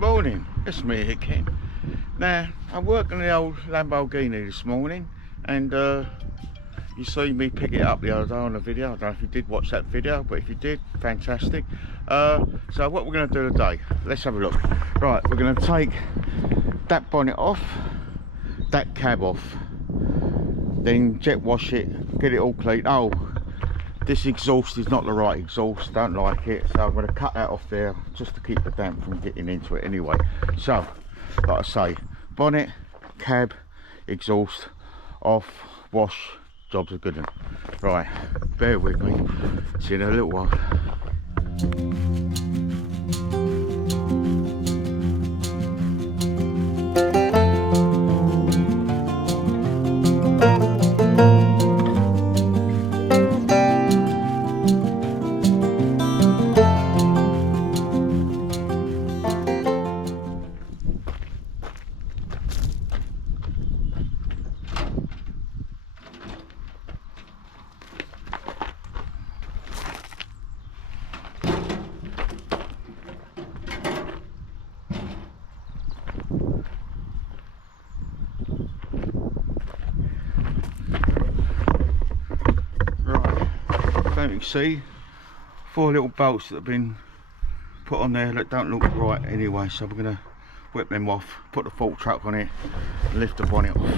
morning, it's me here, Ken. Now, I worked on the old Lamborghini this morning, and you see me pick it up the other day on the video. I don't know if you did watch that video, but if you did, fantastic. So what we're going to do today, let's have a look. Right, we're going to take that bonnet off, that cab off, then jet wash it, get it all clean. Oh, this exhaust is not the right exhaust, don't like it, so I'm going to cut that off there just to keep the damp from getting into it anyway. So, like I say, bonnet, cab, exhaust, off, wash, job's a good one. Right, bear with me, see you in a little while. You can see 4 little bolts that have been put on there that don't look right anyway, so we're going to whip them off, put the fork truck on it, and lift the bonnet off.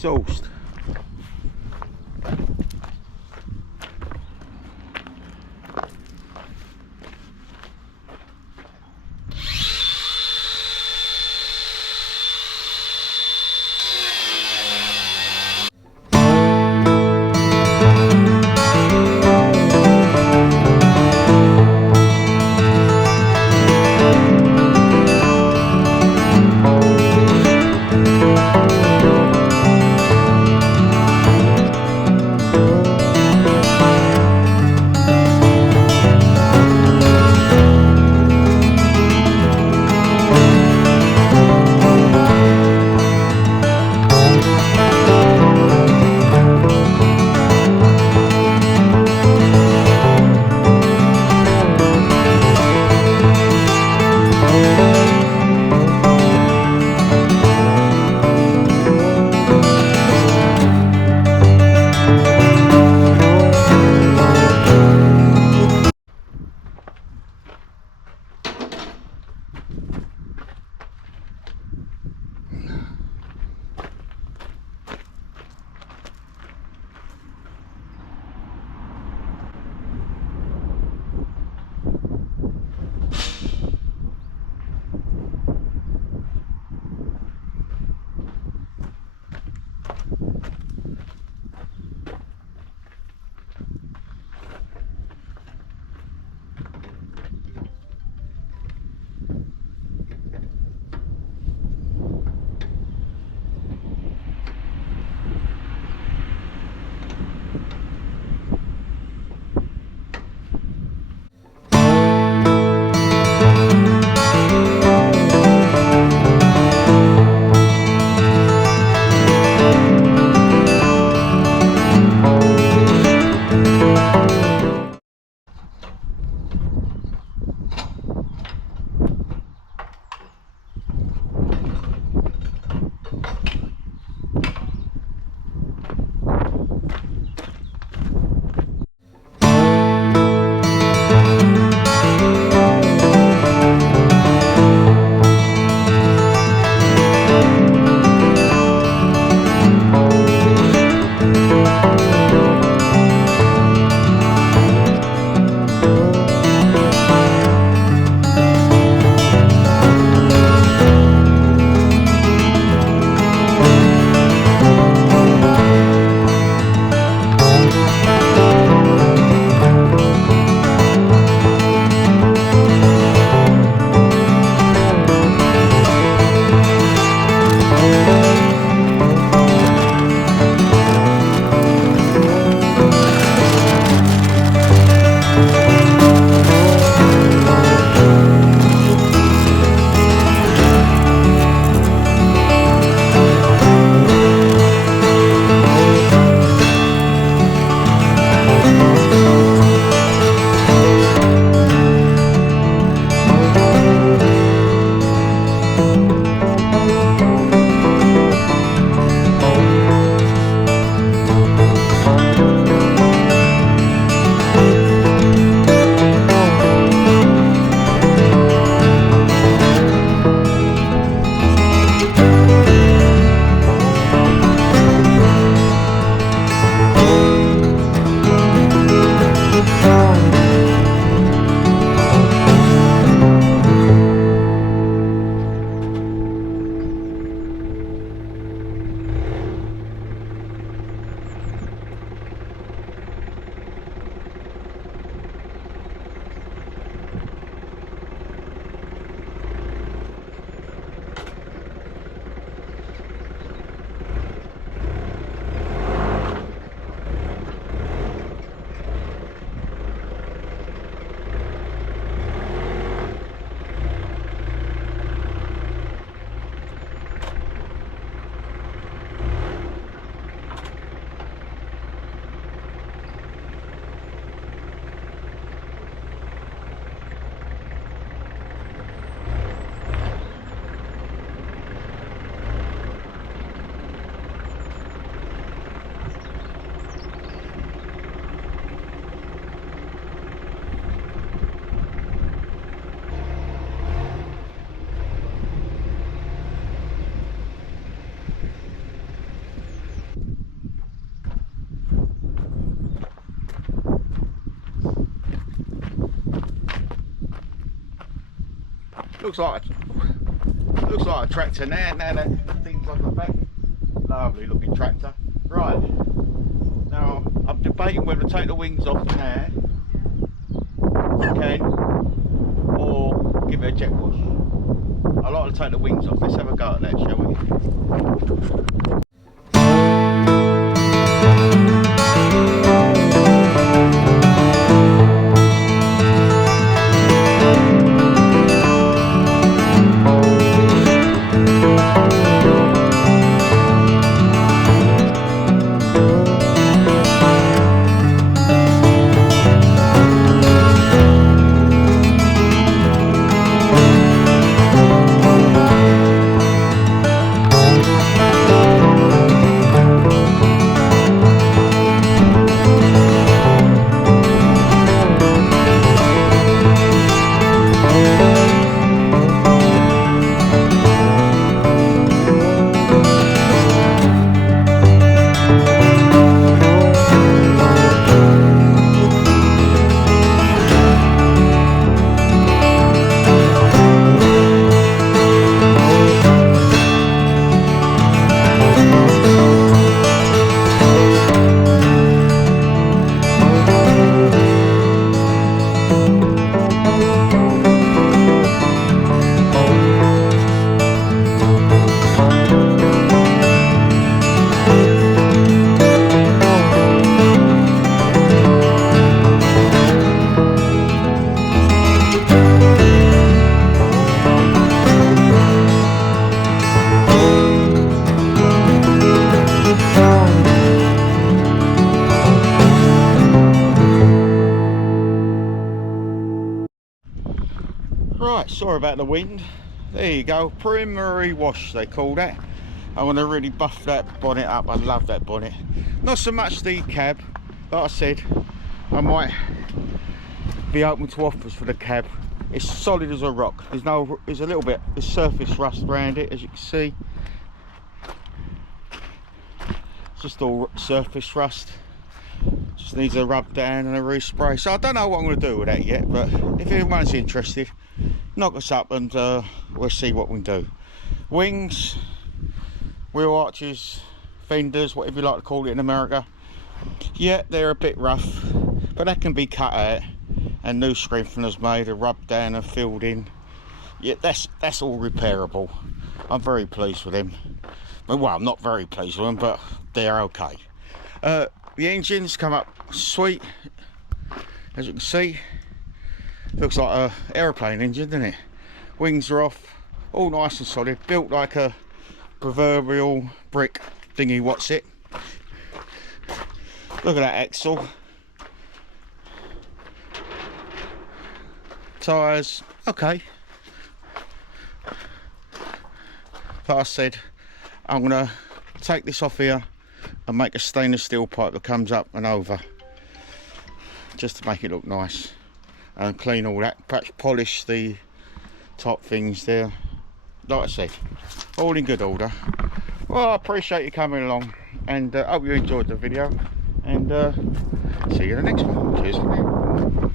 exhaust. Looks like a tractor now. Now that things on the back, lovely looking tractor. Right, now I'm debating whether to take the wings off now, can, or give it a jet wash. I like to take the wings off. Let's have a go at that, shall we? Right, sorry about the wind. There you go, primary wash they call that. I want to really buff that bonnet up. I love that bonnet. Not so much the cab. Like I said, I might be open to offers for the cab. It's solid as a rock. There's a little bit of surface rust around it, as you can see. It's just all surface rust. Just needs a rub down and a respray. So I don't know what I'm going to do with that yet, but if anyone's interested, knock us up and we'll see what we can do. Wings, wheel arches, fenders, whatever you like to call it in America. Yeah, they're a bit rough, but that can be cut out and new strengtheners made, a rub down and filled in. Yeah, that's all repairable. I'm very pleased with them. Well, I'm not very pleased with them, but they're okay. The engines come up sweet, as you can see. Looks like an aeroplane engine, doesn't it? Wings are off, all nice and solid, built like a proverbial brick thingy, what's it? Look at that axle. Tyres, okay. Like I said, I'm going to take this off here and make a stainless steel pipe that comes up and over, just to make it look nice, and clean all that, perhaps polish the top things there. Like I said, all in good order. Well, I appreciate you coming along, and hope you enjoyed the video, and see you in the next one. Cheers for now.